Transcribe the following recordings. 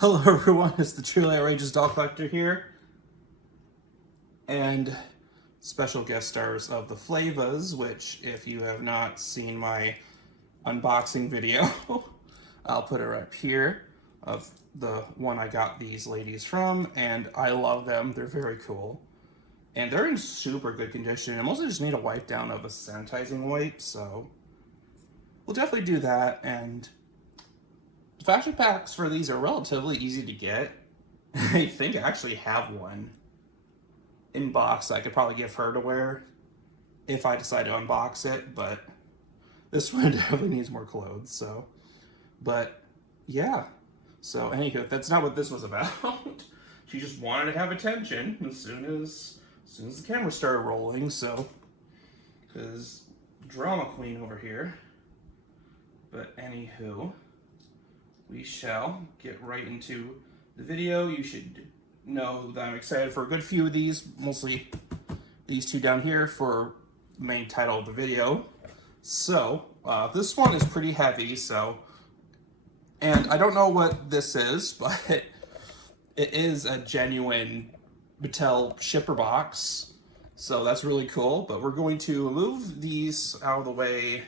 Hello everyone, it's the Truly Outrageous Doll Collector here, and special guest stars of the Flavas, which if you have not seen my unboxing video, I'll put it up here, of the one I got these ladies from, and I love them, they're very cool. And they're in super good condition, and mostly just need a wipe down of a sanitizing wipe, so we'll definitely do that. And the fashion packs for these are relatively easy to get. I think I actually have one in box I could probably give her to wear if I decide to unbox it, but this one definitely needs more clothes, so. But yeah, so anywho, that's not what this was about. She just wanted to have attention as soon as the camera started rolling, so, because drama queen over here. But anywho, we shall get right into the video. You should know that I'm excited for a good few of these, mostly these two down here for the main title of the video. So, this one is pretty heavy, so, and I don't know what this is, but it is a genuine Mattel shipper box, so that's really cool. But we're going to move these out of the way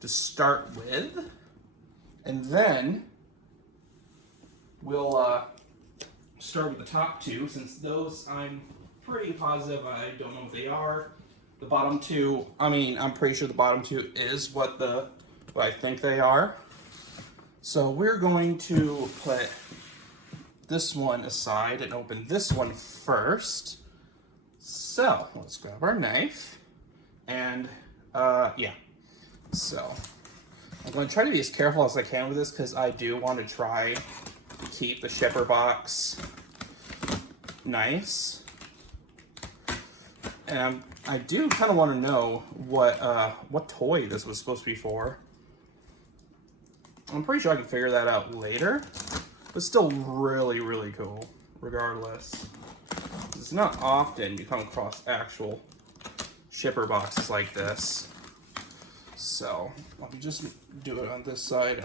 to start with, and then we'll start with the top two, since those I'm pretty positive I don't know what they are. The bottom two, I mean, I'm pretty sure the bottom two is what I think they are. So we're going to put this one aside and open this one first. So let's grab our knife, and yeah. So I'm going to try to be as careful as I can with this, because I do want to try to keep the shipper box nice. And I do kind of want to know what toy this was supposed to be for. I'm pretty sure I can figure that out later, but still really, really cool, regardless. It's not often you come across actual shipper boxes like this. So let me just do it on this side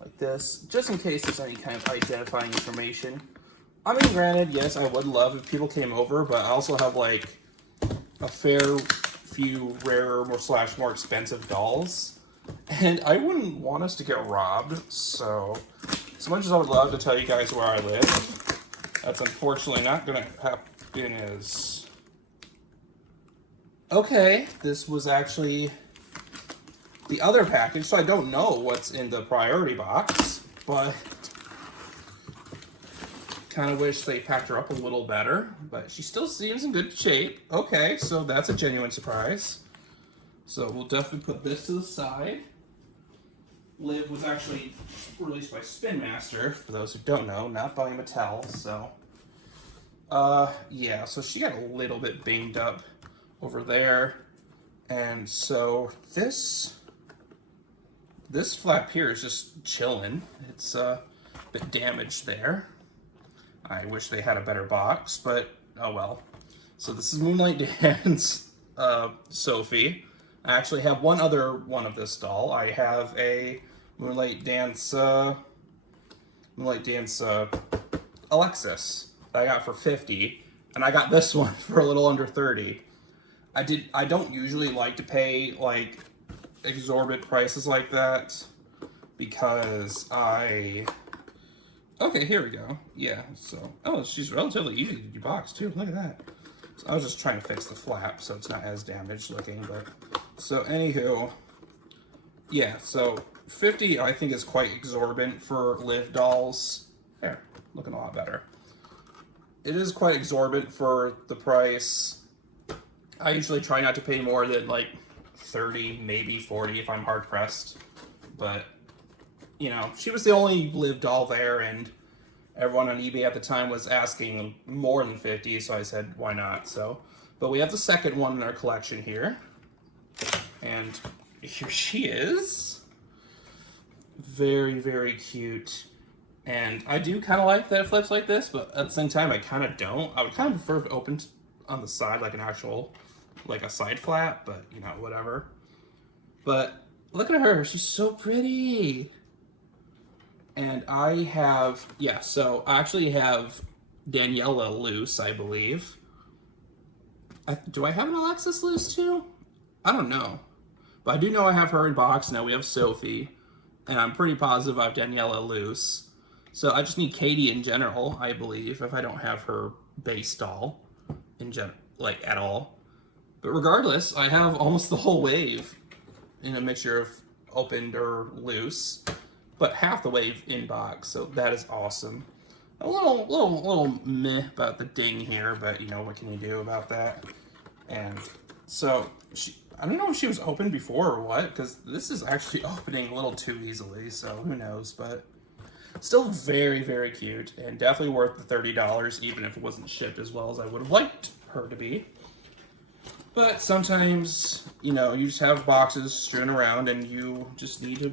like this, just in case there's any kind of identifying information. I mean, granted, yes, I would love if people came over, but I also have like a fair few rarer, more expensive dolls, and I wouldn't want us to get robbed. So as much as I would love to tell you guys where I live, that's unfortunately not gonna happen. Is okay, this was actually the other package, so I don't know what's in the priority box, but kind of wish they packed her up a little better, but she still seems in good shape. Okay, so that's a genuine surprise. So we'll definitely put this to the side. Liv was actually released by Spin Master, for those who don't know, not by Mattel, so. Yeah, so she got a little bit banged up over there. And so this flap here is just chilling. It's a bit damaged there. I wish they had a better box, but oh well. So this is Moonlight Dance Sophie. I actually have one other one of this doll. I have a Moonlight Dance Alexis that I got for $50, and I got this one for a little under $30. I don't usually like to pay like exorbitant prices like that, because okay, here we go. Yeah, so, oh, she's relatively easy to debox too. Look at that. So I was just trying to fix the flap so it's not as damaged looking, but, so anywho, yeah, so 50 I think is quite exorbitant for Liv dolls. There, looking a lot better. It is quite exorbitant for the price. I usually try not to pay more than like 30, maybe 40 if I'm hard pressed, but you know, she was the only Liv doll there, and everyone on eBay at the time was asking more than 50, so I said, why not? So, but we have the second one in our collection here, and here she is. Very, very cute. And I do kind of like that it flips like this, but at the same time, I kind of don't. I would kind of prefer if it opened on the side like an actual, like a side flap, but you know, whatever. But look at her, she's so pretty. And I have, yeah, so I actually have Daniela loose, I believe. Do I have an Alexis loose too? I don't know. But I do know I have her in box. Now we have Sophie. And I'm pretty positive I have Daniela loose. So I just need Katie in general, I believe, if I don't have her base doll in general, like at all. But regardless, I have almost the whole wave in a mixture of opened or loose, but half the wave in box, so that is awesome. A little meh about the ding here, but you know, what can you do about that? And so, I don't know if she was open before or what, because this is actually opening a little too easily, so who knows, but still very, very cute, and definitely worth the $30, even if it wasn't shipped as well as I would have liked her to be. But sometimes, you know, you just have boxes strewn around and you just need to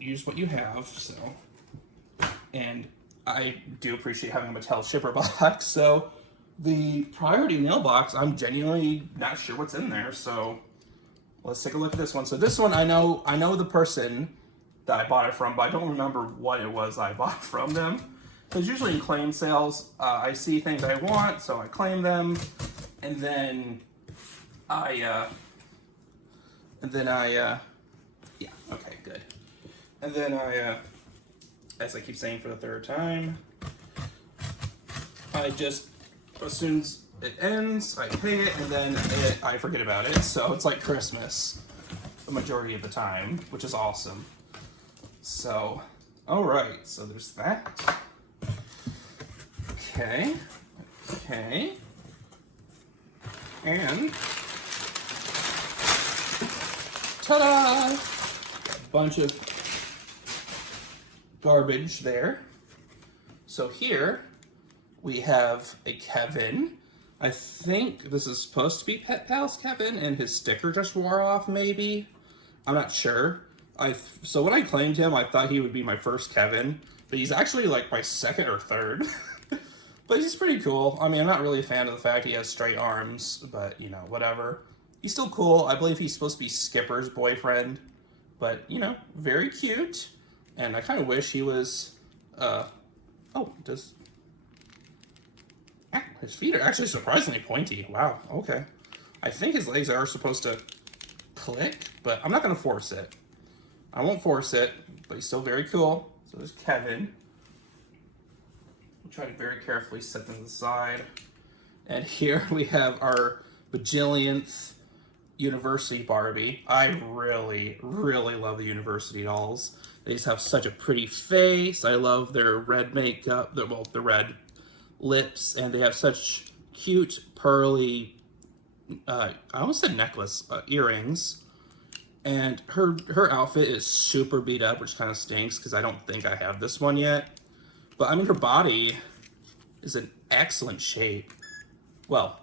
use what you have, so. And I do appreciate having a Mattel shipper box, so the priority mailbox, I'm genuinely not sure what's in there, so let's take a look at this one. So this one, I know the person that I bought it from, but I don't remember what it was I bought from them. Because usually in claim sales, I see things I want, so I claim them, and then yeah, okay, good. And then as I keep saying for the third time, I just, as soon as it ends, I pay it, and then I forget about it. So it's like Christmas the majority of the time, which is awesome. So, all right, so there's that. Okay, and ta-da! A bunch of garbage there. So here we have a Kevin. I think this is supposed to be Pet Pals Kevin, and his sticker just wore off, maybe? I'm not sure. So when I claimed him, I thought he would be my first Kevin, but he's actually like my second or third. But he's pretty cool. I mean, I'm not really a fan of the fact he has straight arms, but, you know, whatever. He's still cool. I believe he's supposed to be Skipper's boyfriend, but, you know, very cute. And I kind of wish he was, his feet are actually surprisingly pointy. Wow, okay. I think his legs are supposed to click, but I'm not going to force it. I won't force it, but he's still very cool. So there's Kevin. We'll try to very carefully set them to the side. And here we have our bajillionth University Barbie. I really, really love the University dolls. They just have such a pretty face. I love their red makeup, the red lips, and they have such cute, pearly, I almost said necklace, earrings. And her outfit is super beat up, which kind of stinks because I don't think I have this one yet. But I mean, her body is in excellent shape. Well,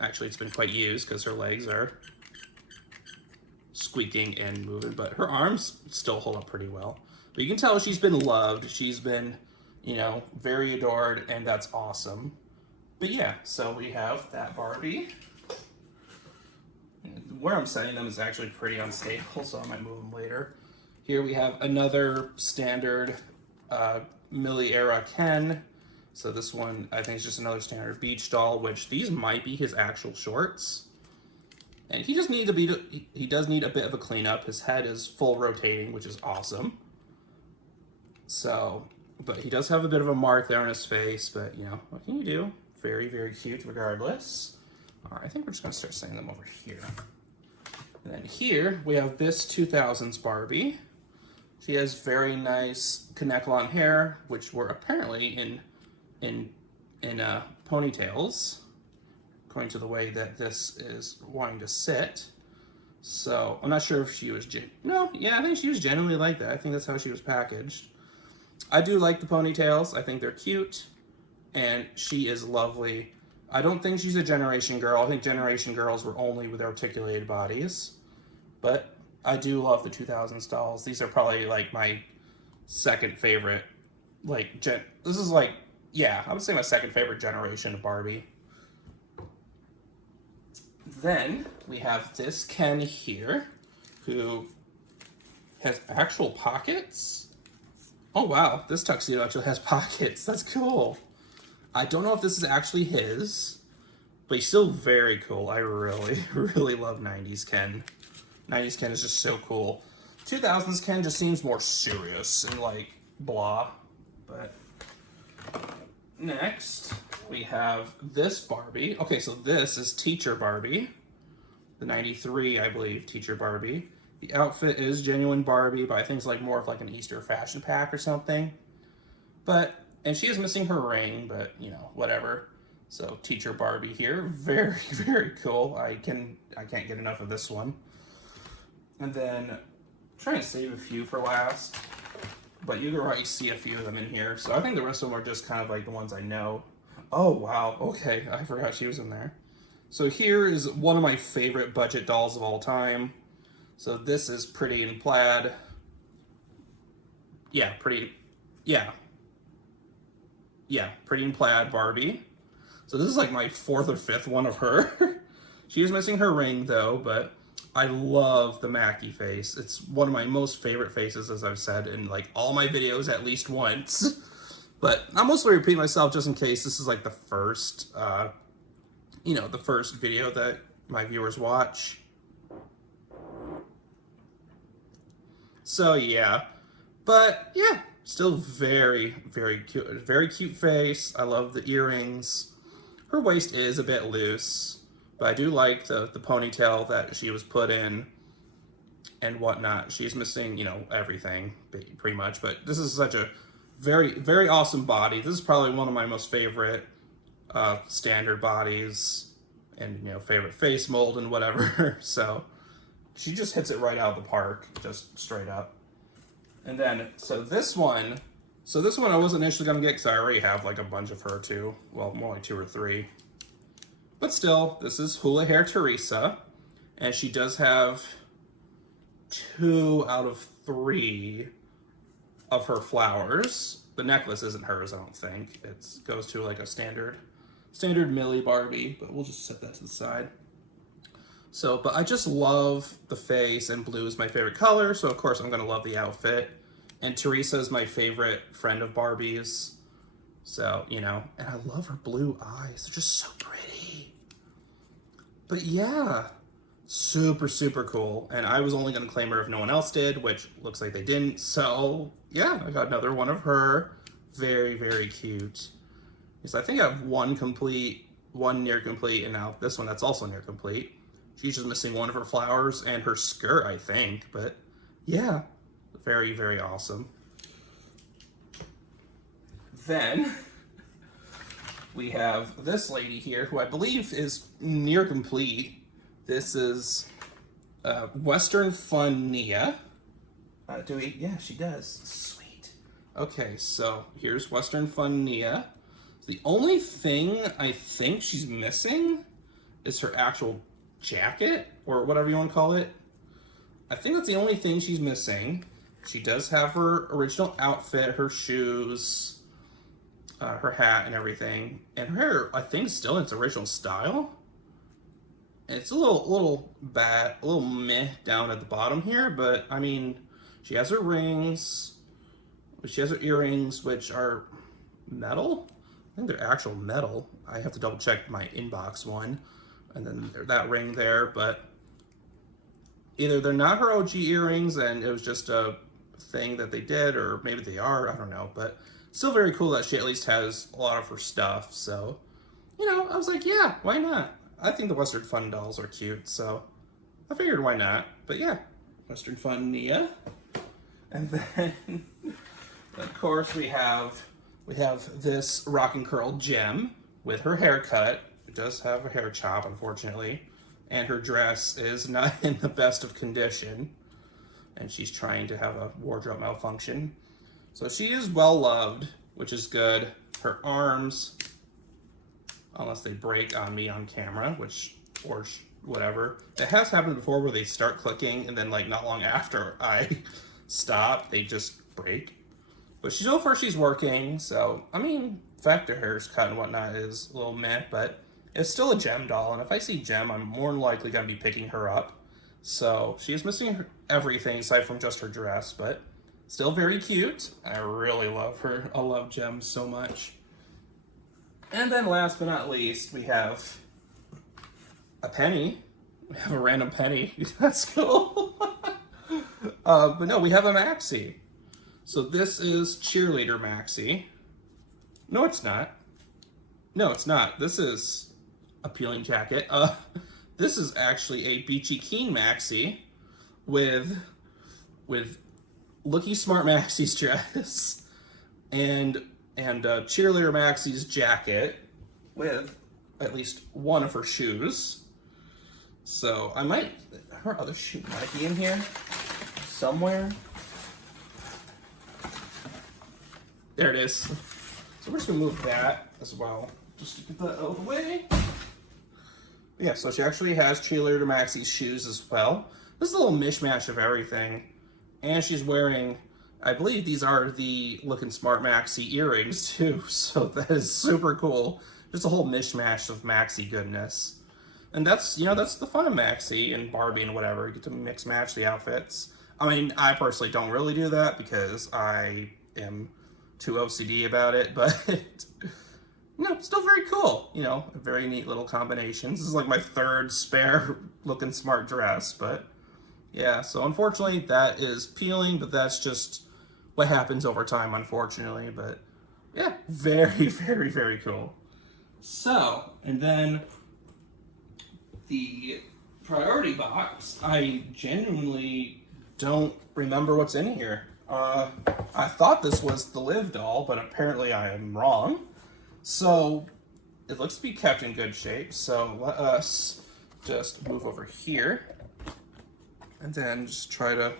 actually it's been quite used because her legs are squeaking and moving, but her arms still hold up pretty well. But you can tell she's been loved. She's been, you know, very adored, and that's awesome. But yeah, so we have that Barbie. Where I'm setting them is actually pretty unstable, so I might move them later. Here we have another standard Millie era Ken. So this one, I think, is just another standard beach doll, which these might be his actual shorts. And he just needs he does need a bit of a cleanup. His head is full rotating, which is awesome. So, but he does have a bit of a mark there on his face, but you know, what can you do? Very, very cute regardless. All right, I think we're just gonna start setting them over here. And then here we have this 2000s Barbie. She has very nice Kanekalon hair, which were apparently in ponytails, according to the way that this is wanting to sit. So I'm not sure if she was, I think she was genuinely like that. I think that's how she was packaged. I do like the ponytails. I think they're cute, and she is lovely. I don't think she's a generation girl. I think generation girls were only with articulated bodies, but I do love the 2000s dolls. These are probably like my second favorite, this is like, yeah, I would say my second favorite generation of Barbie. Then we have this Ken here, who has actual pockets. Oh wow, this tuxedo actually has pockets. That's cool. I don't know if this is actually his, but he's still very cool. I really, really love 90s Ken. 90s Ken is just so cool. 2000s Ken just seems more serious and like blah. But next we have this Barbie. Okay, so this is Teacher Barbie. The 93, I believe, Teacher Barbie. The outfit is genuine Barbie, but I think it's like more of like an Easter fashion pack or something. But, and she is missing her ring, but you know, whatever. So Teacher Barbie here, very, very cool. I can't get enough of this one. And then I'm trying to save a few for last, but you can already see a few of them in here. So I think the rest of them are just kind of like the ones I know. Oh wow, okay, I forgot she was in there. So here is one of my favorite budget dolls of all time. So this is Pretty in Plaid. Yeah, Pretty in Plaid Barbie. So this is like my 4th or 5th one of her. She is missing her ring though, but I love the Maxie face. It's one of my most favorite faces, as I've said in like all my videos at least once. But I'm mostly repeating myself just in case this is like the first, the first video that my viewers watch. So yeah, but yeah, still very, very cute. Very cute face. I love the earrings. Her waist is a bit loose, but I do like the ponytail that she was put in and whatnot. She's missing, you know, everything pretty much, but this is such a very, very awesome body. This is probably one of my most favorite standard bodies and, you know, favorite face mold and whatever. So she just hits it right out of the park, just straight up. And then, so this one I wasn't initially gonna get because I already have like a bunch of her too. Well, more like 2 or 3. But still, this is Hula Hair Teresa. And she does have 2 out of 3 of her flowers. The necklace isn't hers, I don't think. It goes to like a standard Millie Barbie, but we'll just set that to the side. So, but I just love the face, and blue is my favorite color, so of course I'm gonna love the outfit. And Teresa is my favorite friend of Barbie's. So, you know, and I love her blue eyes. They're just so pretty. But yeah, super, super cool. And I was only gonna claim her if no one else did, which looks like they didn't. So yeah, I got another one of her. Very, very cute. Because I think I have one complete, one near complete, and now this one that's also near complete. She's just missing one of her flowers and her skirt, I think. But yeah, very, very awesome. Then we have this lady here who I believe is near complete. This is Western Fun Nia. Yeah, she does. Sweet. Okay, so here's Western Fun Nia. The only thing I think she's missing is her actual jacket, or whatever you want to call it. I think that's the only thing she's missing. She does have her original outfit, her shoes, her hat and everything. And her hair, I think, is still in its original style. And it's a little bad, a little meh down at the bottom here, but I mean, she has her rings. She has her earrings, which are metal. I think they're actual metal. I have to double check my inbox one. And then that ring there, but either they're not her OG earrings and it was just a thing that they did, or maybe they are, I don't know. But still very cool that she at least has a lot of her stuff. So, you know, I was like, yeah, why not? I think the Western Fun dolls are cute, so I figured why not. But yeah, Western Fun Nia. And then, of course, we have this Rock and Curl Gem with her haircut. It does have a hair chop, unfortunately. And her dress is not in the best of condition. And she's trying to have a wardrobe malfunction. So she is well loved, which is good. Her arms, unless they break on me on camera, or whatever. It has happened before where they start clicking and then like not long after I stop, they just break. But so far she's working, so I mean, the fact her hair's cut and whatnot is a little meh, but it's still a Gem doll, and if I see Gem, I'm more than likely gonna be picking her up. So she is missing everything aside from just her dress, but Still very cute. I really love her. I love Gems so much. And then last but not least, we have a penny. We have a random penny. That's cool. But no, we have a Maxie. So this is Cheerleader Maxie. No, it's not. No, it's not. This is a peeling jacket. This is actually a Beachy Keen Maxie with Looky Smart Maxie's dress and Cheerleader Maxie's jacket with at least one of her shoes. So her other shoe might be in here somewhere. There it is. So we're just gonna move that as well, just to get that out of the way. But yeah, so she actually has Cheerleader Maxie's shoes as well. This is a little mishmash of everything. And she's wearing, I believe these are the Looking Smart Maxie earrings too, so that is super cool. Just a whole mishmash of Maxie goodness. And that's, you know, that's the fun of Maxie and Barbie and whatever. You get to mix match the outfits. I mean, I personally don't really do that because I am too OCD about it, but no, still very cool. You know, very neat little combinations. This is like my third spare Looking Smart dress, but yeah, so unfortunately that is peeling, but that's just what happens over time, unfortunately. But yeah, very, very, very cool. So, and then the priority box, I genuinely don't remember what's in here. I thought this was the Liv doll, but apparently I am wrong. So it looks to be kept in good shape. So let us just move over here. And then just try to,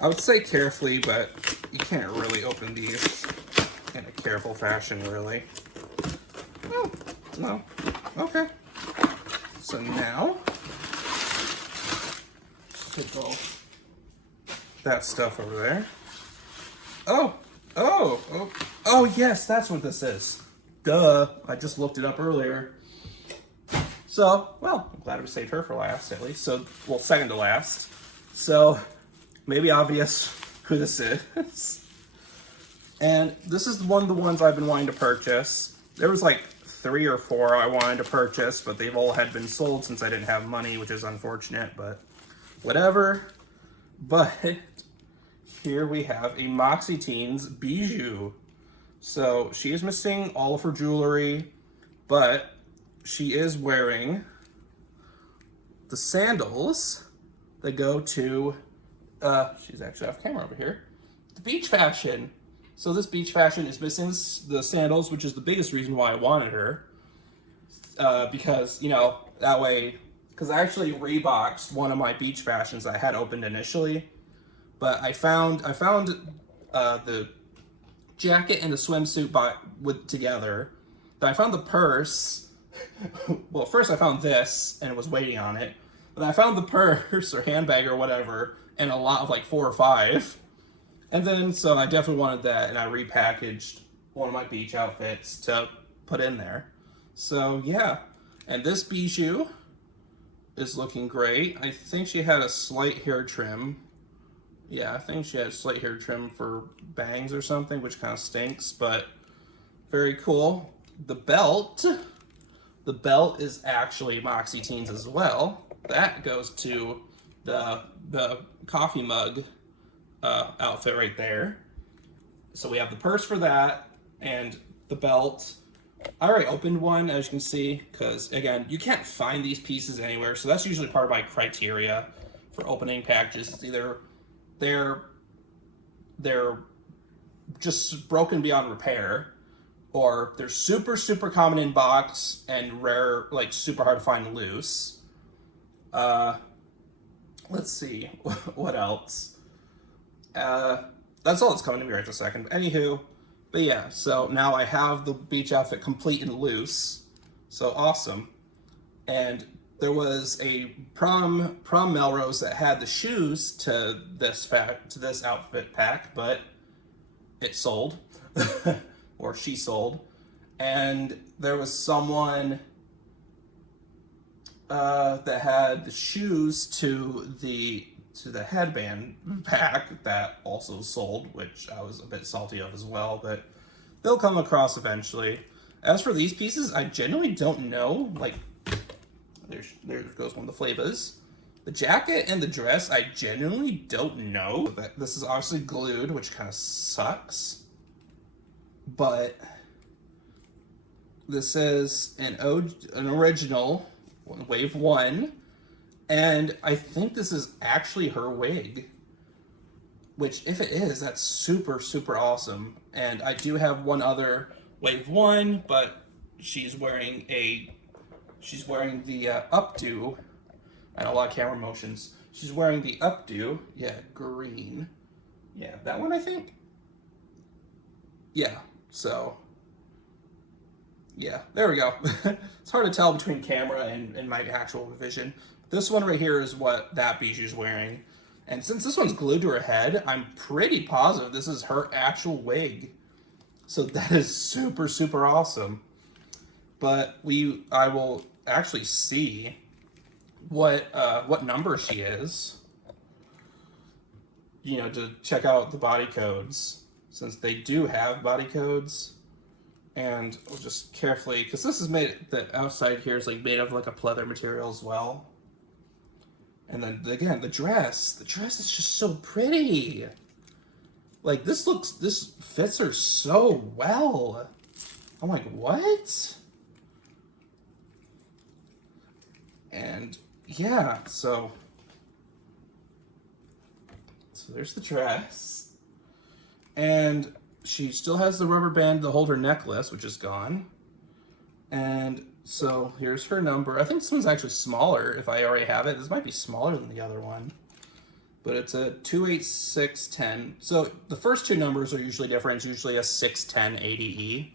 I would say carefully, but you can't really open these in a careful fashion, really. Oh, no. Okay. So now, take all that stuff over there. Oh, yes, that's what this is. Duh, I just looked it up earlier. So, well, I'm glad we saved her for last, at least. So, well, second to last. So, maybe obvious who this is. And this is one of the ones I've been wanting to purchase. There was like 3 or 4 I wanted to purchase, but they've all had been sold since I didn't have money, which is unfortunate, but whatever. But here we have a Moxie Teenz bijou. So, she is missing all of her jewelry, but she is wearing the sandals that go to, she's actually off camera over here, the beach fashion. So this beach fashion is missing the sandals, which is the biggest reason why I wanted her. Because, you know, that way, because I actually reboxed one of my beach fashions I had opened initially. But I found the jacket and the swimsuit together. Then I found the purse. Well, first I found this and was waiting on it. But I found the purse or handbag or whatever and a lot of like 4 or 5. And then, so I definitely wanted that, and I repackaged one of my beach outfits to put in there. So yeah, and this bijou is looking great. I think she had a slight hair trim. Yeah, I think she had a slight hair trim for bangs or something, which kind of stinks, but very cool. The belt is actually Moxie Teenz as well. That goes to the coffee mug outfit right there. So we have the purse for that and the belt. I already opened one, as you can see, because again, you can't find these pieces anywhere. So that's usually part of my criteria for opening packages. It's either they're just broken beyond repair, or they're super, super common in box and rare, like super hard to find loose. Let's see, what else? That's all that's coming to me right this second. Anywho, but yeah, so now I have the beach outfit complete and loose. So awesome. And there was a prom Melrose that had the shoes to this outfit pack, but it sold. Or she sold. And there was someone that had the shoes to the to the headband pack that also sold, which I was a bit salty of as well, but they'll come across eventually. As for these pieces, I genuinely don't know. Like, there goes one of the flavors. The jacket and the dress, I genuinely don't know. This is obviously glued, which kind of sucks. But this is an original Wave 1. And I think this is actually her wig. Which, if it is, that's super, super awesome. And I do have one other Wave 1, but she's wearing the updo. I know a lot of camera motions. She's wearing the updo. Yeah, green. Yeah, that one, I think. Yeah, so. Yeah, there we go. It's hard to tell between camera and my actual vision. This one right here is what that bijou's wearing. And since this one's glued to her head, I'm pretty positive this is her actual wig. So that is super, super awesome. But I will actually see what number she is, you know, to check out the body codes, since they do have body codes. And I'll just carefully, because this is made, the outside here is like made of like a pleather material as well. And then again, the dress is just so pretty. Like this fits her so well. I'm like, what? And yeah, so there's the dress. And she still has the rubber band to hold her necklace, which is gone. And so here's her number. I think this one's actually smaller if I already have it. This might be smaller than the other one. But it's a 28610. So the first two numbers are usually different. It's usually a 61080E.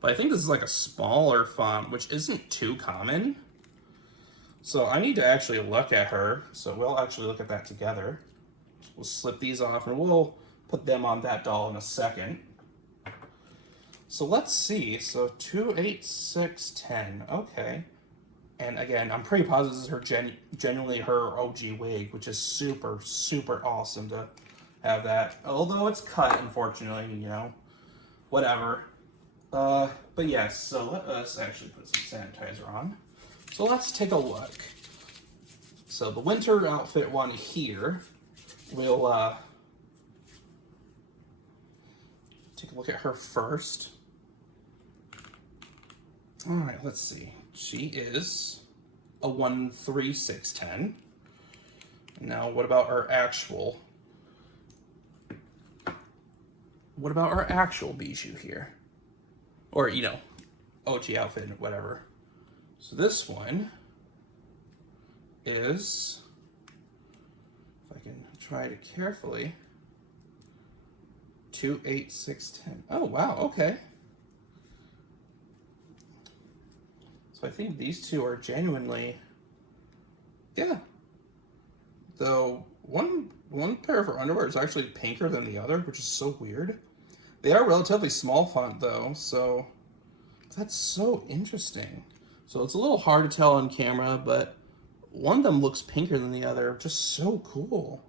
But I think this is like a smaller font, which isn't too common. So I need to actually look at her. So we'll actually look at that together. We'll slip these off and we'll put them on that doll in a second. So let's see. So 28610. Okay. And again, I'm pretty positive this is her genuinely her OG wig, which is super, super awesome to have that. Although it's cut, unfortunately, you know, whatever. But yes, so let us actually put some sanitizer on. So let's take a look. So the winter outfit one here, we'll take a look at her first. All right, let's see. She is a 13610. Now, what about our actual? What about our actual bijou here? Or, you know, OG outfit, whatever. So this one is, if I can try to carefully, 28610. Oh, wow, okay. So I think these two are genuinely, yeah. Though one pair of her underwear is actually pinker than the other, which is so weird. They are relatively small font though, so that's so interesting. So it's a little hard to tell on camera, but one of them looks pinker than the other. Just so cool.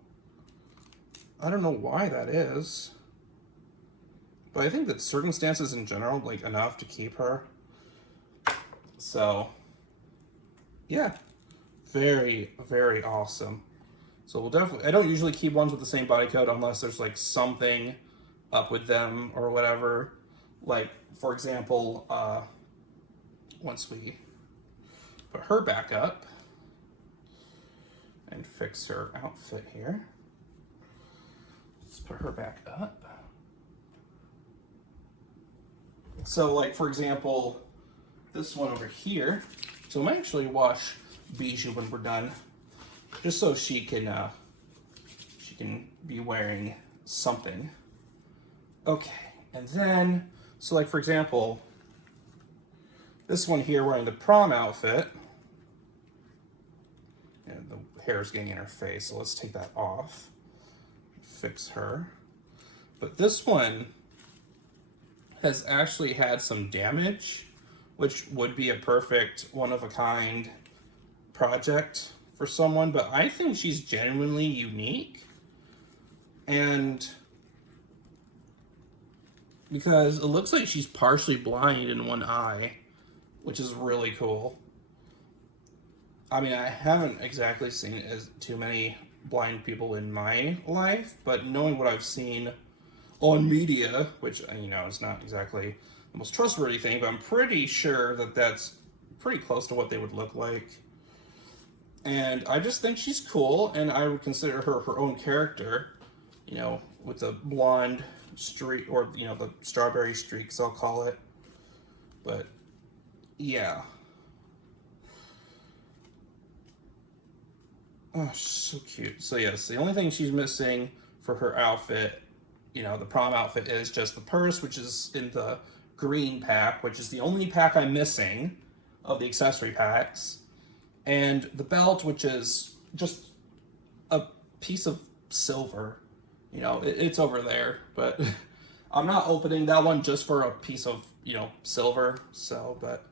I don't know why that is, but I think that circumstances in general, like, enough to keep her. So, yeah, very, very awesome. So we'll definitely, I don't usually keep ones with the same body code unless there's like something up with them or whatever. Like, for example, once we put her back up and fix her outfit here, let's put her back up. So like, for example, this one over here. So I might actually wash Bijou when we're done, just so she can be wearing something. Okay, and then, so like for example, this one here wearing the prom outfit, and the hair's getting in her face, so let's take that off, fix her. But this one has actually had some damage, which would be a perfect one-of-a-kind project for someone, but I think she's genuinely unique. And because it looks like she's partially blind in one eye, which is really cool. I mean, I haven't exactly seen as too many blind people in my life, but knowing what I've seen on media, which, you know, is not exactly the most trustworthy thing, but I'm pretty sure that that's pretty close to what they would look like. And I just think she's cool, and I would consider her her own character, you know, with the blonde streak, or, you know, the strawberry streaks, I'll call it. But, yeah. Oh, so cute. So, yes, the only thing she's missing for her outfit, you know, the prom outfit, is just the purse, which is in the green pack, which is the only pack I'm missing of the accessory packs. And the belt, which is just a piece of silver. You know, it's over there, but I'm not opening that one just for a piece of, you know, silver. So, but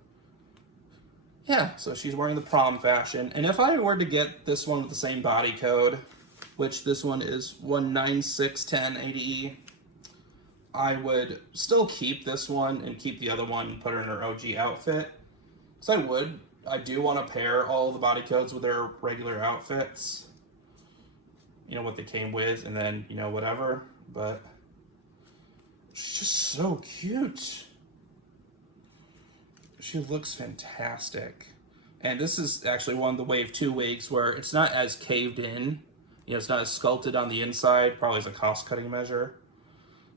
yeah, so she's wearing the prom fashion. And if I were to get this one with the same body code, which this one is 1961080E, I would still keep this one and keep the other one and put her in her OG outfit. Because I do want to pair all the body codes with their regular outfits. You know, what they came with, and then, you know, whatever. But she's just so cute. She looks fantastic. And this is actually one of the Wave 2 wigs where it's not as caved in. You know, it's not as sculpted on the inside, probably as a cost-cutting measure.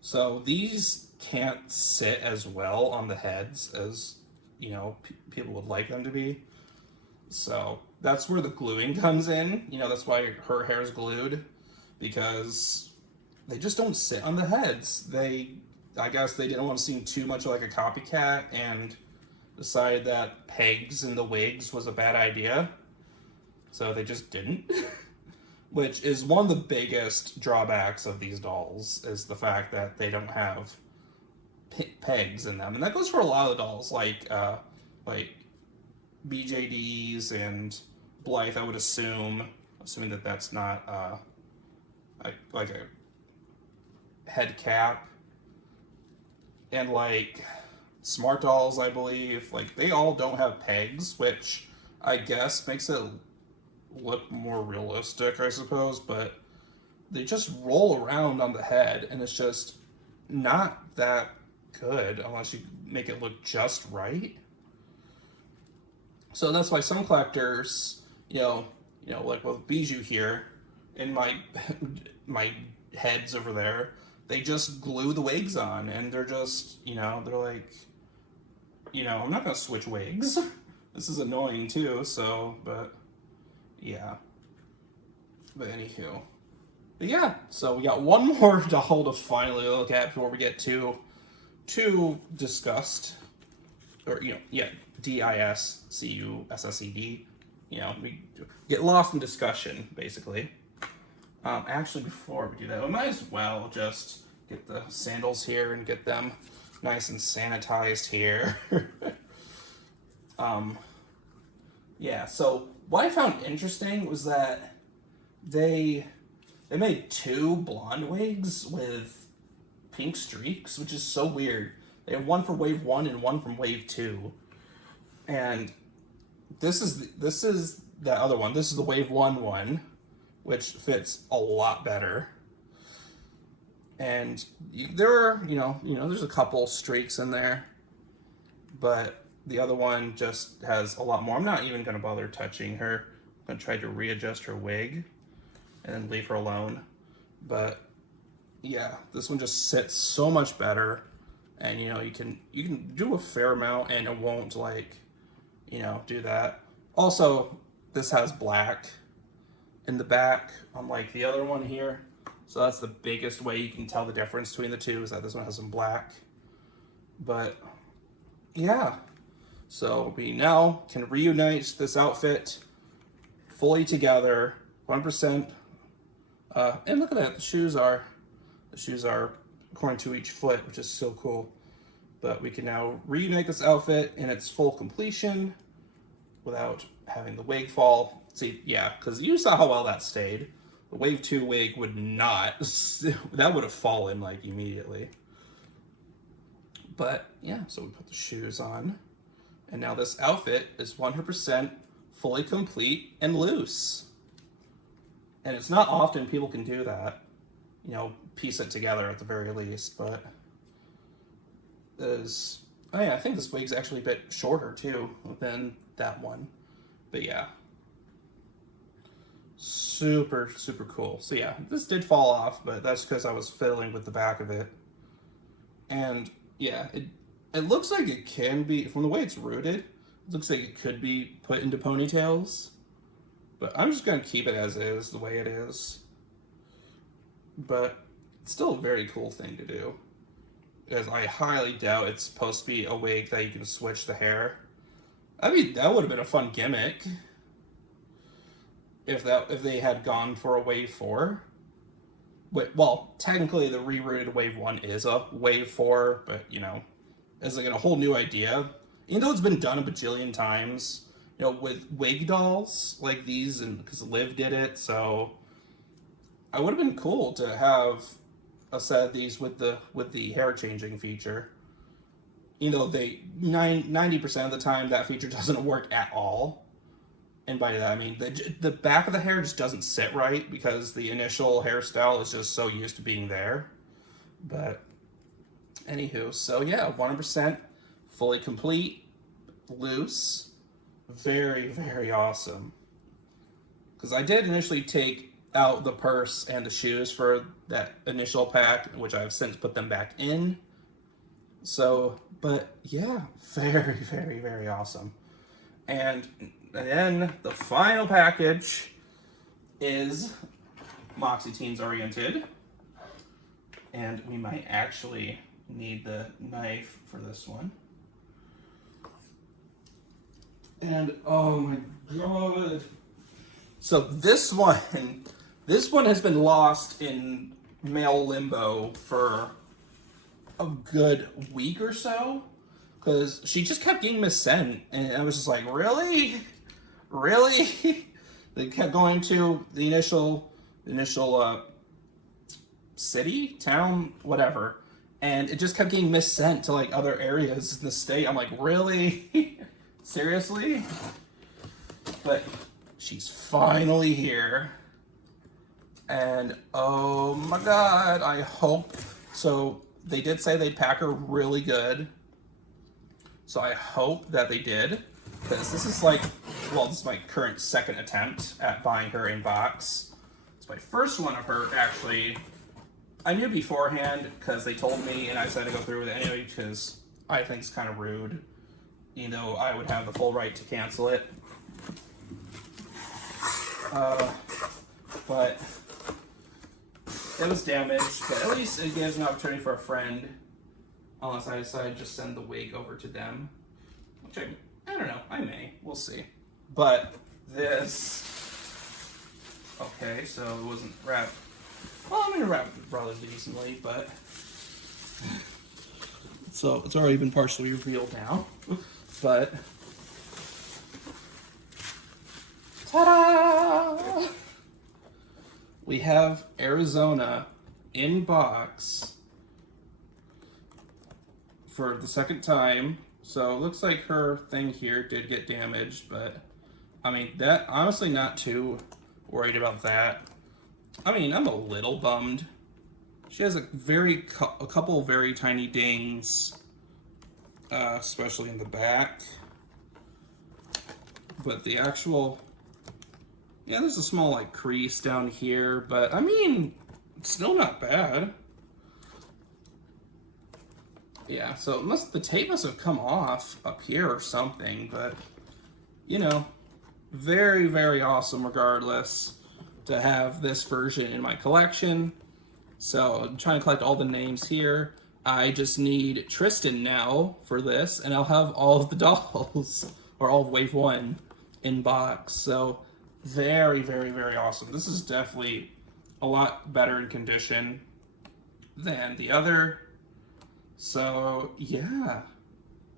So these can't sit as well on the heads as, you know, people would like them to be. So that's where the gluing comes in. You know, that's why her hair is glued, because they just don't sit on the heads. I guess they didn't want to seem too much like a copycat and decided that pegs in the wigs was a bad idea. So they just didn't. Which is one of the biggest drawbacks of these dolls, is the fact that they don't have pegs in them. And that goes for a lot of the dolls, like BJDs and Blythe, I would assuming that that's not like a head cap. And like Smart Dolls, I believe, like they all don't have pegs, which I guess makes it look more realistic, I suppose, but they just roll around on the head, and it's just not that good unless you make it look just right. So that's why some collectors, you know, like with Bijou here, and my heads over there, they just glue the wigs on, and they're just, you know, they're like, you know, I'm not gonna switch wigs. This is annoying too, so, but yeah. But anywho. But yeah, so we got one more doll to finally look at before we get too discussed. Or, you know, yeah, DISCUSSED. You know, we get lost in discussion, basically. Actually, before we do that, we might as well just get the sandals here and get them nice and sanitized here. Yeah, so what I found interesting was that they made two blonde wigs with pink streaks, which is so weird. They have one for Wave 1 and one from Wave 2. And this is the other one. This is the Wave 1 one, which fits a lot better. And there are, you know, there's a couple streaks in there, but the other one just has a lot more. I'm not even going to bother touching her. I'm going to try to readjust her wig and then leave her alone. But yeah, this one just sits so much better. And, you know, you can do a fair amount and it won't, like, you know, do that. Also, this has black in the back, unlike the other one here. So that's the biggest way you can tell the difference between the two, is that this one has some black. But yeah, so we now can reunite this outfit fully together, 100%. And look at that, the shoes are according to each foot, which is so cool. But we can now reunite this outfit in its full completion without having the wig fall. See, yeah, because you saw how well that stayed. The Wave 2 wig would not. That would have fallen, like, immediately. But, yeah, so we put the shoes on. And now this outfit is 100% fully complete and loose. And it's not often people can do that. You know, piece it together at the very least, but... is... Oh yeah, I think this wig's actually a bit shorter, too, than that one. But yeah. Super, super cool. So yeah, this did fall off, but that's because I was fiddling with the back of it. And yeah, it looks like it can be, from the way it's rooted, it looks like it could be put into ponytails. But I'm just going to keep it as is, the way it is. But it's still a very cool thing to do. Because I highly doubt it's supposed to be a wig that you can switch the hair. I mean, that would have been a fun gimmick. If they had gone for a Wave 4. Well, technically the rerooted Wave 1 is a Wave 4, but, you know, as like a whole new idea. Even though it's been done a bajillion times, you know, with wig dolls like these, and because Liv did it, so I would have been cool to have a set of these with the hair changing feature. You know, 90% of the time that feature doesn't work at all. And by that I mean the back of the hair just doesn't sit right because the initial hairstyle is just so used to being there. But anywho, so yeah, 100% fully complete, loose, very, very awesome. Because I did initially take out the purse and the shoes for that initial pack, which I've since put them back in. So, but yeah, very, very, very awesome. And then the final package is Moxie Teenz oriented. And we might actually need the knife for this one. And oh my god. So this one has been lost in mail limbo for a good week or so. Because she just kept getting missent. And I was just like, really? Really? They kept going to the initial city, town, whatever. And it just kept getting missent to like other areas in the state. I'm like, really? Seriously? But she's finally here. And oh my god, I hope. So they did say they'd pack her really good. So I hope that they did. Because this is like, well, this is my current second attempt at buying her in box. It's my first one of her, actually. I knew beforehand because they told me, and I decided to go through with it anyway because I think it's kind of rude. You know, I would have the full right to cancel it. But it was damaged, but at least it gives an opportunity for a friend. Unless I decide to just send the wig over to them. Which I don't know, I may, we'll see. But this, okay, so it wasn't wrapped. Well, I'm gonna wrap it rather decently, but so it's already been partially revealed now. But ta-da! We have Arizona in box for the second time. So it looks like her thing here did get damaged, but I mean, that honestly not too worried about that. I mean, I'm a little bummed. She has a couple very tiny dings, especially in the back. But the actual, yeah, there's a small like crease down here, but I mean, it's still not bad. Yeah, so the tape must have come off up here or something, but you know, very, very awesome regardless to have this version in my collection. So I'm trying to collect all the names here. I just need Tristan now for this, and I'll have all of the dolls, or all of Wave 1 in box. So very, very, very awesome. This is definitely a lot better in condition than the other. So yeah,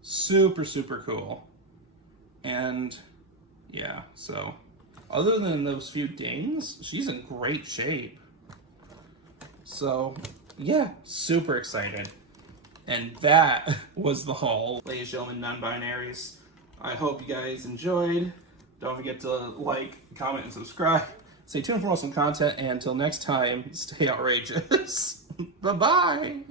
super, super cool. And yeah, so other than those few dings, she's in great shape. So, yeah, super excited. And that was the haul, ladies and gentlemen, non-binaries. I hope you guys enjoyed. Don't forget to like, comment, and subscribe. Stay tuned for more awesome content, and until next time, stay outrageous. Bye-bye!